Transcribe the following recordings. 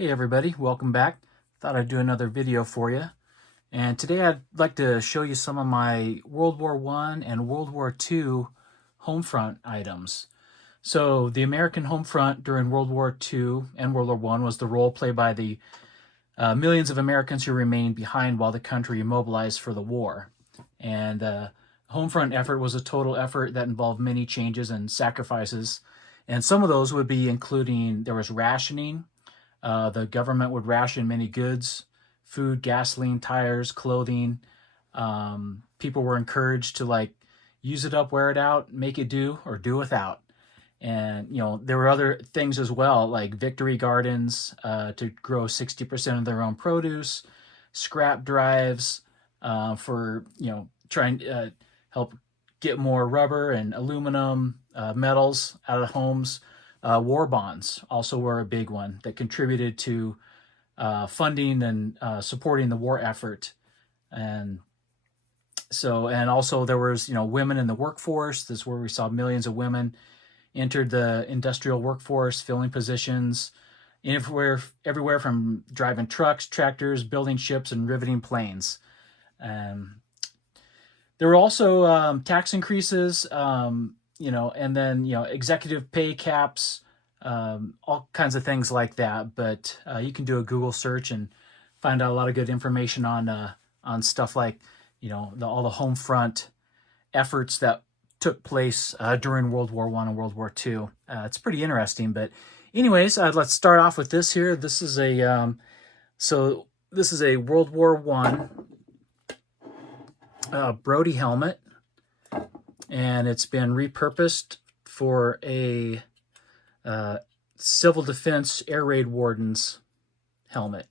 Hey everybody, welcome back. Thought I'd do another video for you. And today I'd like to show you some of my World War I and World War II Homefront items. So the American Homefront during World War II and World War I was the role played by the millions of Americans who remained behind while the country mobilized for the war. And the Homefront effort was a total effort that involved many changes and sacrifices. And some of those would be including, there was rationing. The government would ration many goods, food, gasoline, tires, clothing. People were encouraged to use it up, wear it out, make it do, or do without. And, there were other things as well, like victory gardens to grow 60% of their own produce, scrap drives for, trying to help get more rubber and aluminum, metals out of homes. War bonds also were a big one that contributed to funding and supporting the war effort. And also there was, women in the workforce. This is where we saw millions of women entered the industrial workforce, filling positions everywhere from driving trucks, tractors, building ships, and riveting planes. There were also tax increases, and then, executive pay caps, all kinds of things like that. But you can do a Google search and find out a lot of good information on stuff like, all the home front efforts that took place during World War I and World War II. It's pretty interesting. But anyways, let's start off with this here. This is a this is a World War I Brody helmet. And it's been repurposed for a civil defense air raid warden's helmet.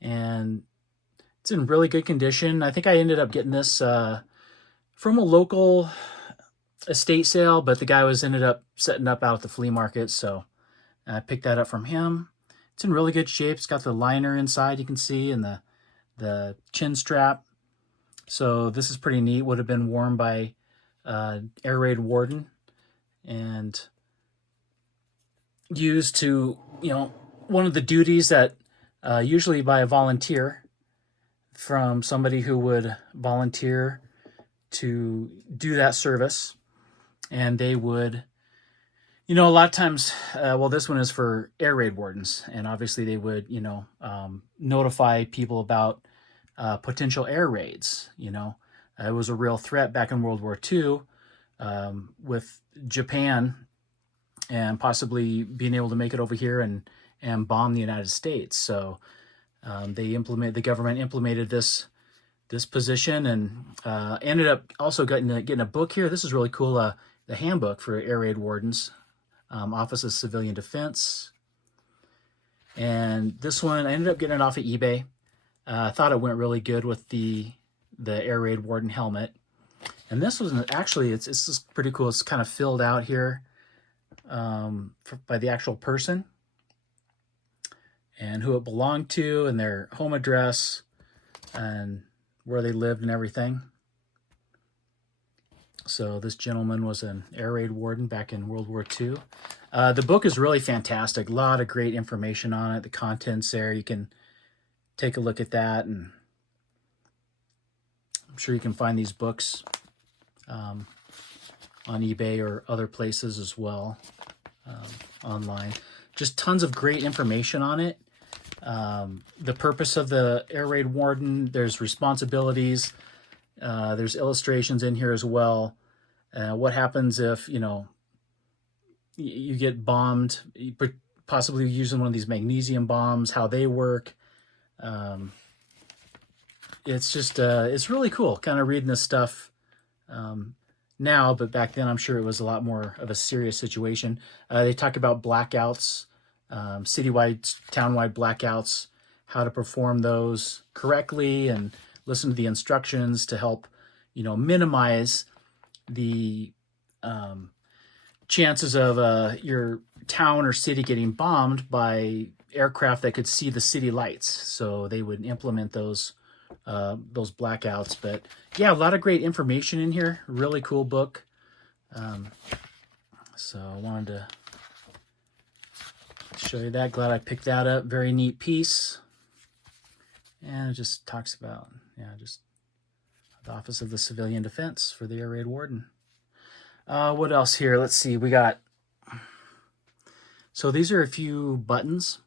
And it's in really good condition. I think I ended up getting this from a local estate sale, but the guy ended up setting up out at the flea market, so I picked that up from him. It's in really good shape. It's got the liner inside, you can see, and the chin strap. So this is pretty neat. Would have been worn by air raid warden and used to, one of the duties that usually by a volunteer, from somebody who would volunteer to do that service. And they would, a lot of times, this one is for air raid wardens, and obviously they would, notify people about potential air raids. It was a real threat back in World War II with Japan and possibly being able to make it over here and bomb the United States. So the government implemented this position, and ended up also getting a book here. This is really cool. The handbook for air raid wardens, Office of Civilian Defense. And this one, I ended up getting it off of eBay. I thought it went really good with the air raid warden helmet. And this was actually, it's just pretty cool. It's kind of filled out here by the actual person and who it belonged to and their home address and where they lived and everything. So this gentleman was an air raid warden back in World War II. The book is really fantastic. A lot of great information on it. The contents there, you can take a look at that, and I'm sure you can find these books on eBay or other places as well, online. Just tons of great information on it. The purpose of the air raid warden, there's responsibilities, there's illustrations in here as well. What happens if, you get bombed, possibly using one of these magnesium bombs, how they work. It's just, it's really cool kind of reading this stuff now, but back then I'm sure it was a lot more of a serious situation. They talk about blackouts, citywide, townwide blackouts, how to perform those correctly and listen to the instructions to help, minimize the chances of your town or city getting bombed by aircraft that could see the city lights. So they would implement those blackouts. But yeah, a lot of great information in here. Really cool book. So I wanted to show you that. Glad I picked that up. Very neat piece. And it just talks about, just the Office of the Civilian Defense for the Air Raid Warden. What else here? Let's see. We got, so these are a few buttons,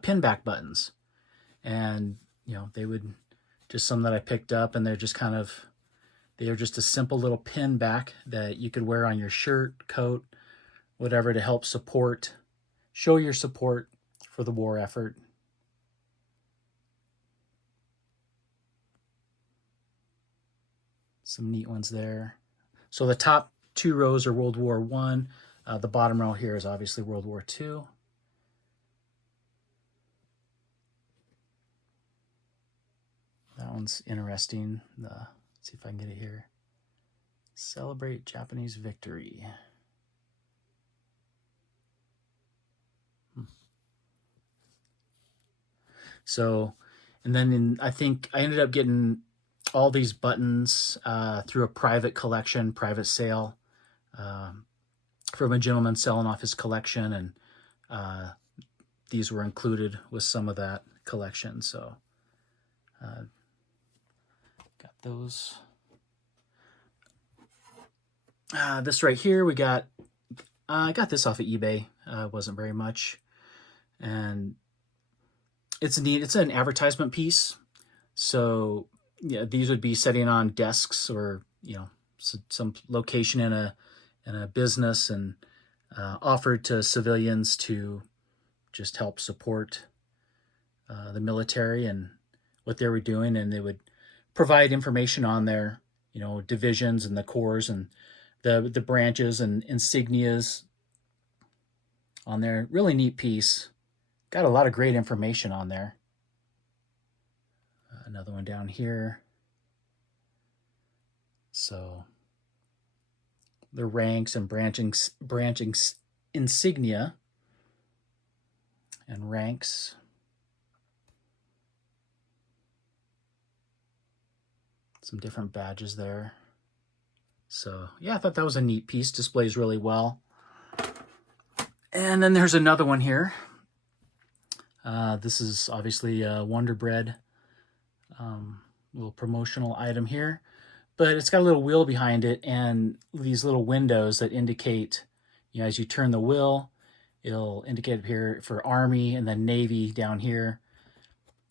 pin back buttons. And, they would, just some that I picked up, and they're just kind of, they are just a simple little pin back that you could wear on your shirt, coat, whatever, to help support, show your support for the war effort. Some neat ones there. So the top 2 rows are World War I. The bottom row here is obviously World War II. That one's interesting. Let's see if I can get it here. Celebrate Japanese victory. So, and then I think I ended up getting all these buttons through a private collection, private sale, from a gentleman selling off his collection, and these were included with some of that collection. So got those. This right here, we got, I got this off of eBay. Wasn't very much, and it's neat. It's an advertisement piece. So yeah, these would be sitting on desks, or some location in a business, and offered to civilians to just help support the military and what they were doing, and they would provide information on their divisions and the corps and the branches and insignias on there. Really neat piece. Got a lot of great information on there. Another one down here. So the ranks and branching insignia and ranks. Some different badges there. So yeah, I thought that was a neat piece. Displays really well. And then there's another one here. This is obviously a Wonder Bread little promotional item here, but it's got a little wheel behind it and these little windows that indicate, as you turn the wheel, it'll indicate up here for Army, and then Navy down here,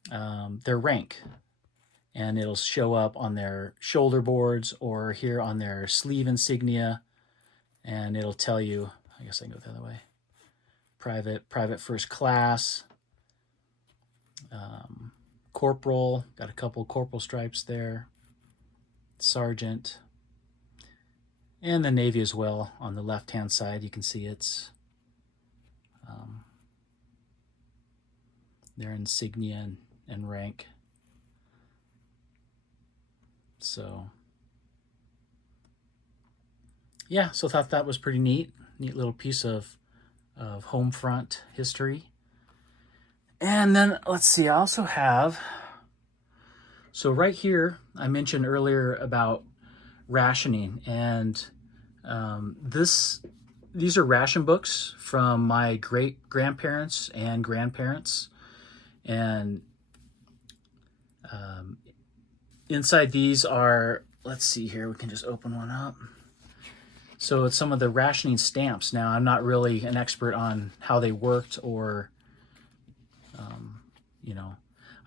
their rank. And it'll show up on their shoulder boards or here on their sleeve insignia, and it'll tell you, I guess I can go the other way, private first class, corporal, got a couple corporal stripes there, sergeant, and the Navy as well. On the left hand side you can see it's their insignia and rank. So yeah, so I thought that was pretty neat little piece of Homefront history. And then let's see, I also have, so right here I mentioned earlier about rationing, and these are ration books from my great grandparents and grandparents, and inside these are, let's see here, we can just open one up. So it's some of the rationing stamps. Now, I'm not really an expert on how they worked, or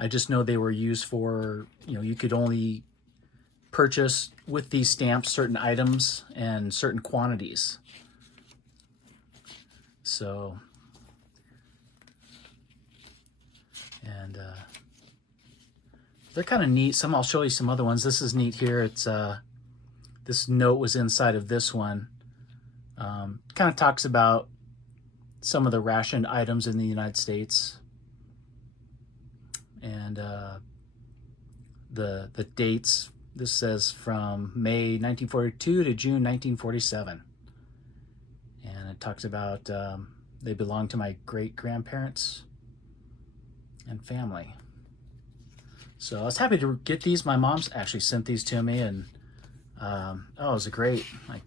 I just know they were used for, you could only purchase with these stamps certain items and certain quantities. So, and they're kind of neat. I'll show you some other ones. This is neat here. It's this note was inside of this one. Kind of talks about some of the rationed items in the United States, and the dates. This says from May 1942 to June 1947, and it talks about they belong to my great grandparents and family. So I was happy to get these. My mom's actually sent these to me, and it was great. I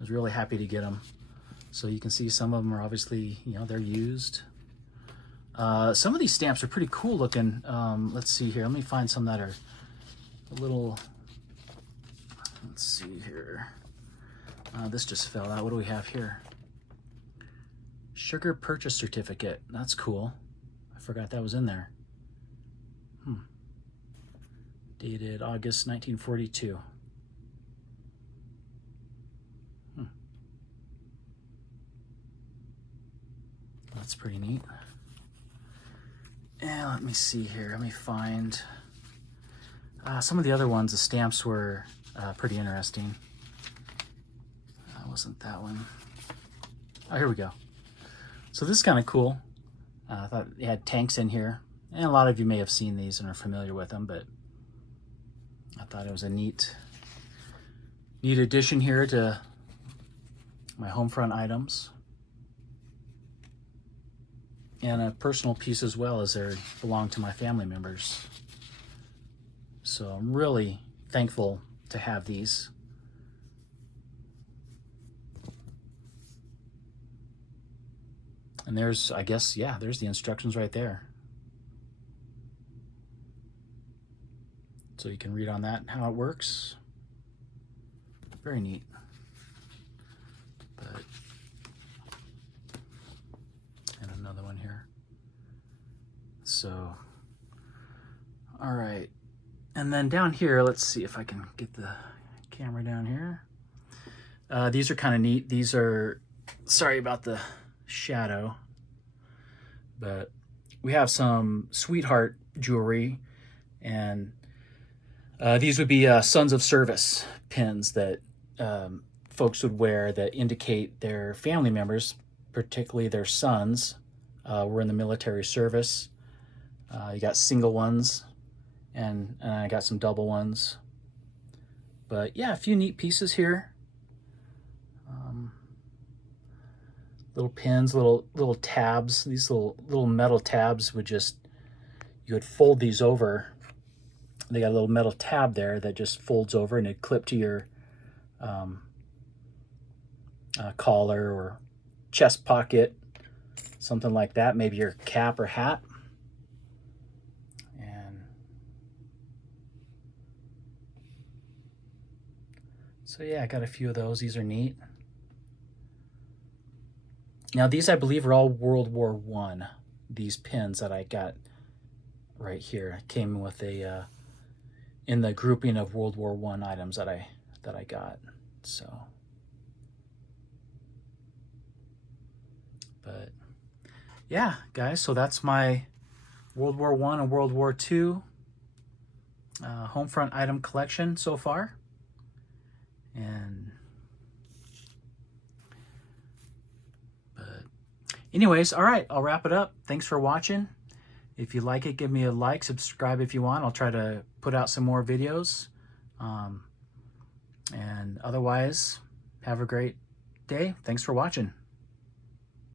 was really happy to get them. So you can see some of them are obviously, they're used. Some of these stamps are pretty cool looking. Let's see here. Let me find some that are a little... Let's see here. This just fell out. What do we have here? Sugar purchase certificate. That's cool. I forgot that was in there. Dated August 1942. That's pretty neat. And let me see here. Let me find some of the other ones. The stamps were pretty interesting. Wasn't that one? Oh, here we go. So this is kind of cool. I thought it had tanks in here, and a lot of you may have seen these and are familiar with them, but I thought it was a neat addition here to my Homefront items. And a personal piece as well, as they belong to my family members. So I'm really thankful to have these. And there's, I guess, yeah, there's the instructions right there. So you can read on that and how it works. Very neat. But, and another one here. So, all right. And then down here, let's see if I can get the camera down here. These are kind of neat. These are, sorry about the shadow, but we have some sweetheart jewelry, and these would be Sons of Service pins that folks would wear that indicate their family members, particularly their sons, were in the military service. You got single ones, and I got some double ones. But yeah, a few neat pieces here. Little pins, little tabs. These little metal tabs would just, you would fold these over. They got a little metal tab there that just folds over, and it'd clip to your collar or chest pocket, something like that. Maybe your cap or hat. And so yeah, I got a few of those. These are neat. Now these, I believe, are all World War I. These pins that I got right here came with a in the grouping of World War I items that I got. So, but yeah, guys. So that's my World War I and World War II Homefront item collection so far, and. Anyways, all right, I'll wrap it up. Thanks for watching. If you like it, give me a like, subscribe if you want. I'll try to put out some more videos. And otherwise, have a great day. Thanks for watching.